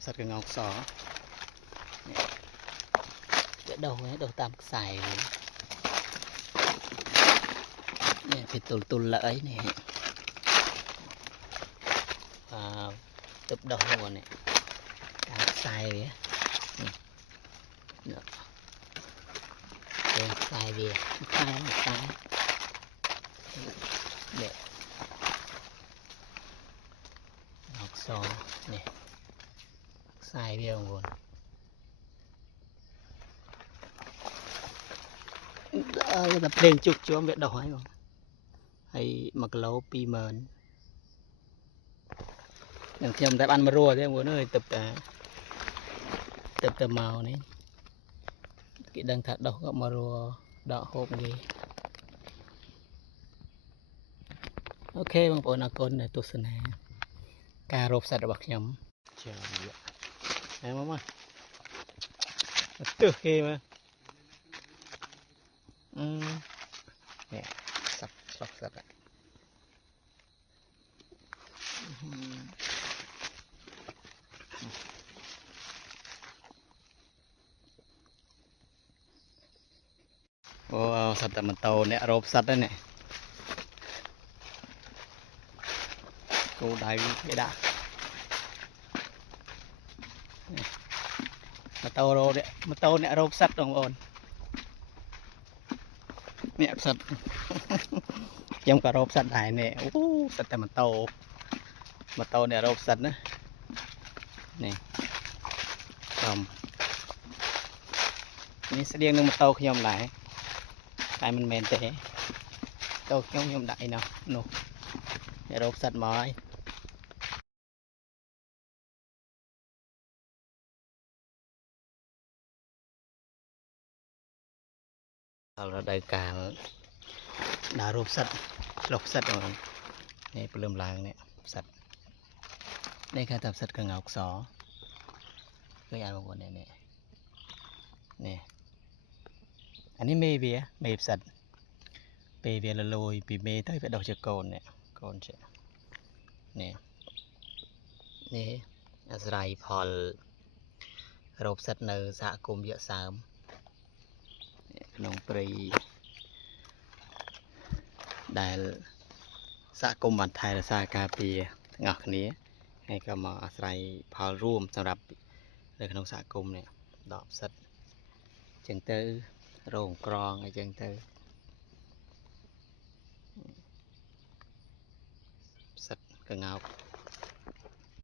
sắt cái ngọc xó cái đầu ấy đầu tam xài nè thì tụl lợi nè và tập đầu rồi nè tam xài vậy xài về xài nè ngọc xó nè xài về rồi tập lên chụp cho mẹ đỏ hay không hay mặc lâu pi mờn đừng thêm tại ăn mà rùa thế muốn ơi tập màu này cái đằng thật đỏ gặp mà rùa đỏ hộp gì ok bangប្អូនអរគុណដែលទស្សនាការរកសត្វរបស់ខ្ញុំចា៎មកទើគេមកនេះសត្វស្លុកសត្វអូសត្វតែម៉ូតូអ្នករកសត្វហ្នឹងនេះគោដៃគេដាក់ម៉ូតូអ្នករកសត្វបងប្អូនអ្នកសត្វខ្ញុំក៏រកសត្វដែរនេះអូសត្វតែម៉ូតូអ្នករកសត្វណានេះខ្ញុំនេះស្តៀងនឹងម៉ូតូខ្ញុំដែរតែមិនមែនទេតោខ្ញុំដាក់អីនោះអ្នករកសត្វមកហើយដល់រដូវកាលដើររកសត្វស្លុកសត្វនេះព្រលឹមឡើងនេះសត្វនេះគេថាសត្វកង្កោកសឃើញអត់បងប្អូននេះអានេះមេផ្សិតពេលវាលលួយពីមេទៅវាដុះជាកូននេះកូនជានេះអាស្រ័យផលរោគផ្សិតនៅសហគមន៍យក្សសើមក្នុងព្រៃដែលសហគមន៍បានថែរក្សាការពារទាំងអស់គ្នាហើយក៏មកអាស្រ័យផលរួមសម្រាប់នៅក្នុងសហគមន៍នេះដកផ្សិតអញ្ចឹងទៅរោងក្រងអញ្ចឹងទៅផ្សិតកង្កោក